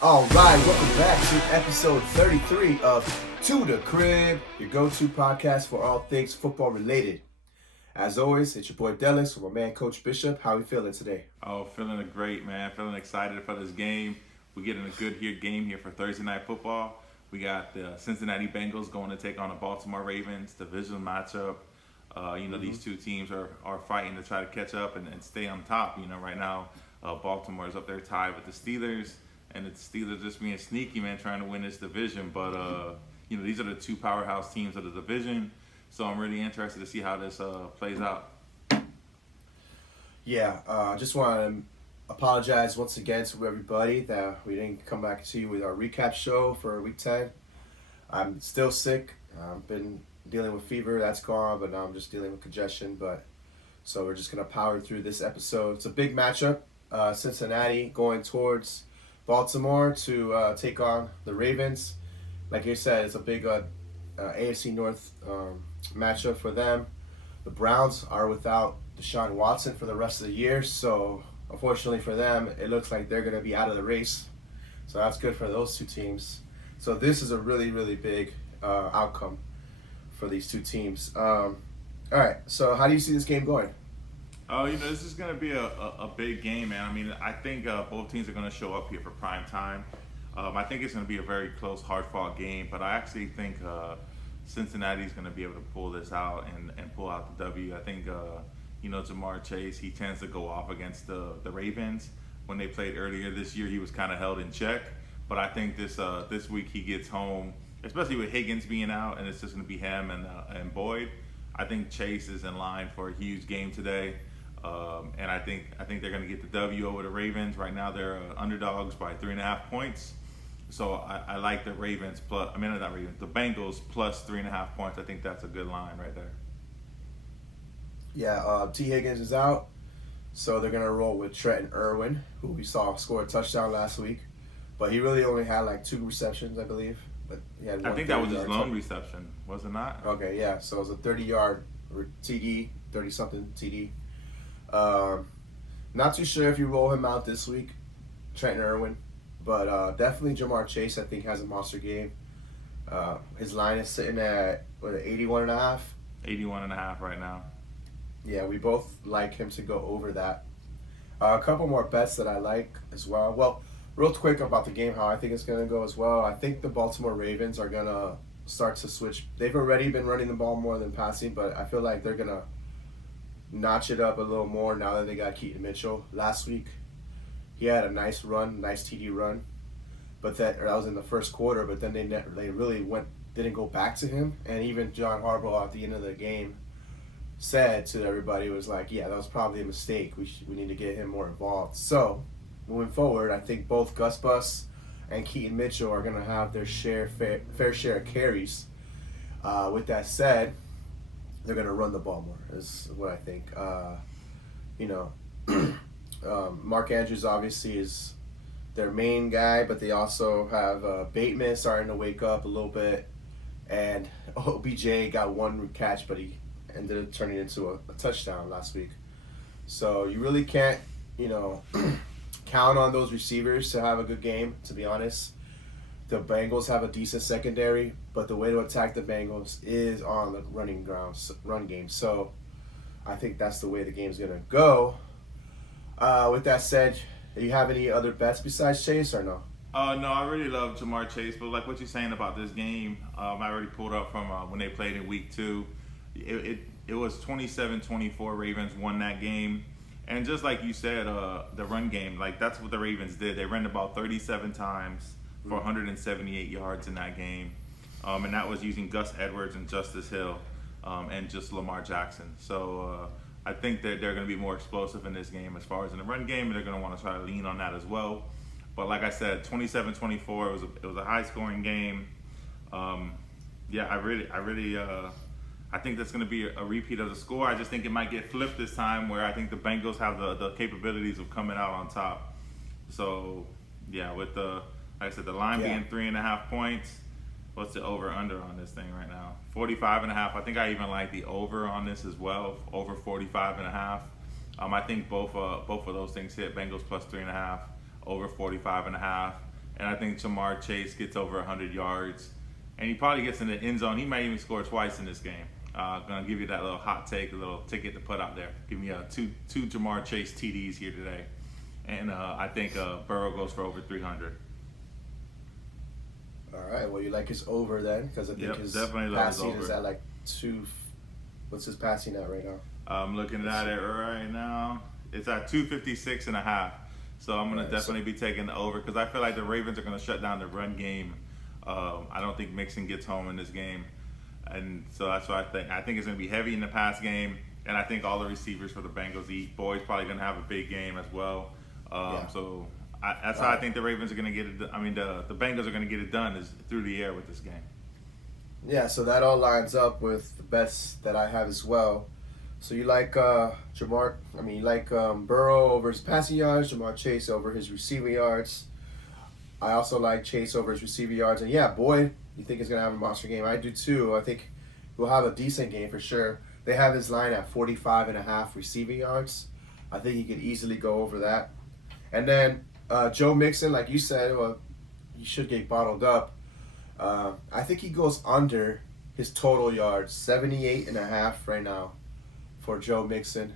All right, welcome back to episode 33 of To the Crib, your go-to podcast for all things football related. As always, it's your boy Delliks with my man Coach Bishop. How we feeling today? Oh, feeling great, man. Feeling excited for this game. We're getting a good game here for Thursday Night Football. We got the Cincinnati Bengals going to take on the Baltimore Ravens, divisional matchup. These two teams are fighting to try to catch up and stay on top. Right now, Baltimore is up there tied with the Steelers. And the Steelers just being sneaky, man, trying to win this division. But, these are the two powerhouse teams of the division. So I'm really interested to see how this plays out. Yeah, just want to apologize once again to everybody that we didn't come back to you with our recap show for Week 10. I'm still sick. I've been dealing with fever. That's gone, but now I'm just dealing with congestion. So we're just going to power through this episode. It's a big matchup. Cincinnati going towards Baltimore to take on the Ravens. Like you said, it's a big AFC North matchup for them. The Browns are without Deshaun Watson for the rest of the year, so unfortunately for them, it looks like they're going to be out of the race. So that's good for those two teams. So this is a really, really big outcome for these two teams. All right, so how do you see this game going? This is going to be a big game, man. I mean, I think both teams are going to show up here for prime time. I think it's going to be a very close, hard-fought game, but I actually think Cincinnati's going to be able to pull this out and pull out the W. I think, Jamar Chase, he tends to go off against the Ravens. When they played earlier this year, he was kind of held in check. But I think this week he gets home, especially with Higgins being out, and it's just going to be him and Boyd. I think Chase is in line for a huge game today. And I think they're going to get the W over the Ravens. Right now they're underdogs by 3.5 points. So I like the Ravens the Bengals plus 3.5 points. I think that's a good line right there. Yeah, T. Higgins is out, so they're going to roll with Trenton Irwin, who we saw score a touchdown last week. But he really only had like 2 receptions, I believe. But he had I think that was his lone reception, was it not? Okay, yeah. So it was a 30-yard TD, 30-something TD. Not too sure if you roll him out this week, Trenton Irwin. But definitely Jamar Chase, I think, has a monster game. His line is sitting at, 81.5? 81.5 right now. Yeah, we both like him to go over that. A couple more bets that I like as well. Well, real quick about the game, how I think it's going to go as well. I think the Baltimore Ravens are going to start to switch. They've already been running the ball more than passing, but I feel like they're going to notch it up a little more now that they got Keaton Mitchell. Last week, he had a nice TD run, but that was in the first quarter. But then they really didn't go back to him, and even John Harbaugh at the end of the game said to everybody, was like, yeah, that was probably a mistake. We need to get him more involved. So moving forward, I think both Gus Bus and Keaton Mitchell are gonna have their fair share of carries. With that said, they're gonna run the ball more. Is what I think. Mark Andrews obviously is their main guy, but they also have Bateman starting to wake up a little bit, and OBJ got 1 catch, but he ended up turning into a touchdown last week. So you really can't, count on those receivers to have a good game, to be honest. The Bengals have a decent secondary, but the way to attack the Bengals is on the run game. So I think that's the way the game's going to go. With that said, do you have any other bets besides Chase or no? No, I really love Jamar Chase, but like what you're saying about this game, I already pulled up from when they played in Week 2. It was 27-24. Ravens won that game. And just like you said, the run game, like that's what the Ravens did. They ran the ball 37 times for 178 yards in that game. And that was using Gus Edwards and Justice Hill and just Lamar Jackson. So I think that they're going to be more explosive in this game as far as in the run game, and they're going to want to try to lean on that as well. But like I said, 27-24, it was a high-scoring game. I think that's going to be a repeat of the score. I just think it might get flipped this time, where I think the Bengals have the capabilities of coming out on top. So, yeah, with like I said, the line being 3.5 points, what's the over/under on this thing right now? 45.5. I think I even like the over on this as well, over 45.5. I think both of those things hit. Bengals plus 3.5, over 45.5. and I think Jamar Chase gets over 100 yards, and he probably gets in the end zone. He might even score twice in this game. Gonna give you that little hot take, a little ticket to put out there. Give me two Jamar Chase TDs here today, and I think Burrow goes for over 300. All right. Well, you like his over then, because I think his passing is at like 2. What's his passing at right now? I'm looking at it right now. It's at 256.5. So I'm gonna definitely be taking the over because I feel like the Ravens are gonna shut down the run game. I don't think Mixon gets home in this game, and so that's what I think. I think it's gonna be heavy in the pass game, and I think all the receivers for the Bengals eat. Boyd's probably gonna have a big game as well. So that's how I think the Ravens are gonna get it. I mean, the Bengals are gonna get it done is through the air with this game. Yeah, so that all lines up with the bets that I have as well. So you like Burrow over his passing yards, Jamar Chase over his receiving yards. I also like Chase over his receiving yards. And yeah, Boyd, you think he's going to have a monster game. I do too. I think he'll have a decent game for sure. They have his line at 45.5 receiving yards. I think he could easily go over that. And then Joe Mixon, like you said, he should get bottled up. I think he goes under his total yards, 78.5 right now for Joe Mixon.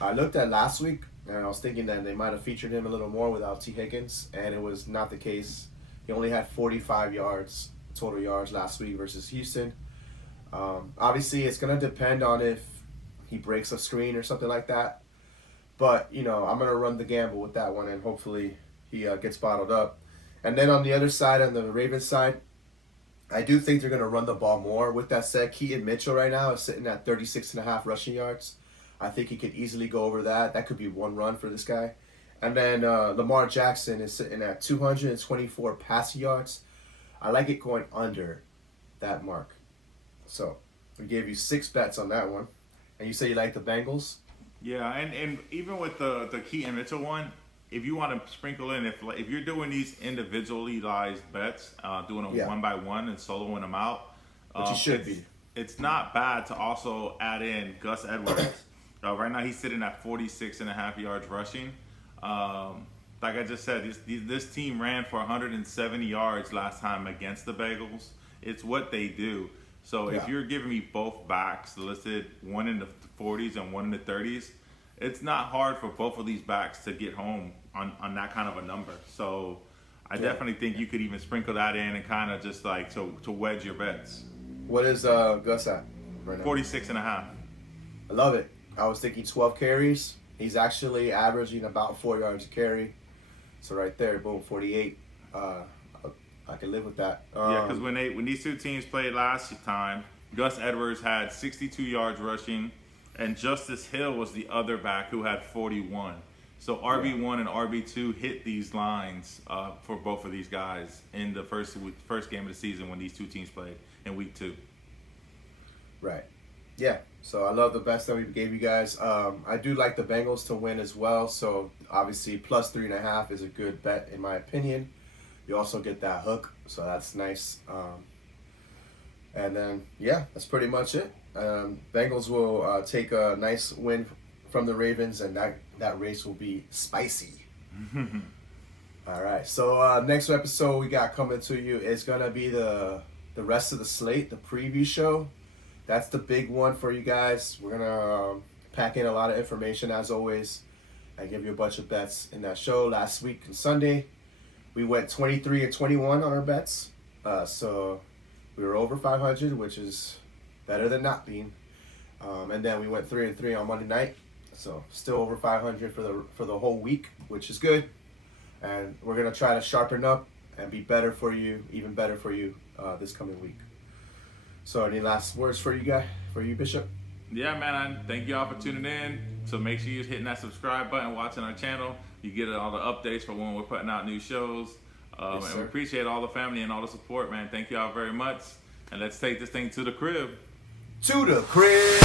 I looked at last week, and I was thinking that they might have featured him a little more without T. Higgins, and it was not the case. He only had 45 yards, total yards last week versus Houston. Obviously, it's going to depend on if he breaks a screen or something like that. But, I'm going to run the gamble with that one, and hopefully he gets bottled up. And then on the other side, on the Ravens side, I do think they're going to run the ball more. With that said, Keaton Mitchell right now is sitting at 36.5 rushing yards. I think he could easily go over that. That could be one run for this guy. And then Lamar Jackson is sitting at 224 passing yards. I like it going under that mark. So we gave you 6 bets on that one. And you say you like the Bengals? Yeah, and even with the Keaton Mitchell one, if you want to sprinkle in, if you're doing these individualized bets, doing them one by one and soloing them out, which you should be. It's not bad to also add in Gus Edwards. Right now he's sitting at 46.5 yards rushing. Like I just said, this team ran for 170 yards last time against the Bengals. It's what they do. So if you're giving me both backs listed, one in the 40s and one in the 30s, it's not hard for both of these backs to get home on that kind of a number. So I definitely think you could even sprinkle that in and kind of just like to wedge your bets. What is Gus at right now? 46.5. I love it. I was thinking 12 carries. He's actually averaging about 4 yards a carry. So right there, boom, 48. I can live with that. Because when these two teams played last time, Gus Edwards had 62 yards rushing, and Justice Hill was the other back who had 41. So RB1 and RB2 hit these lines for both of these guys in the first game of the season when these two teams played in week 2. Right. Yeah. So I love the best that we gave you guys. I do like the Bengals to win as well. So obviously plus 3.5 is a good bet in my opinion. You also get that hook, so that's nice. And then that's pretty much it. Bengals will take a nice win from the Ravens, and that race will be spicy. All right. So next episode we got coming to you is gonna be the rest of the slate, the preview show. That's the big one for you guys. We're gonna pack in a lot of information as always. I give you a bunch of bets in that show. Last week on Sunday, we went 23-21 on our bets. So we were over 500, which is better than not being. And then we went 3-3 on Monday night. So still over 500 for the whole week, which is good. And we're gonna try to sharpen up and be better for you, even better for you this coming week. So any last words for you, Bishop? Yeah, man. Thank y'all for tuning in. So make sure you're hitting that subscribe button, watching our channel. You get all the updates for when we're putting out new shows. And we appreciate all the family and all the support, man. Thank y'all very much. And let's take this thing to the crib. To the crib!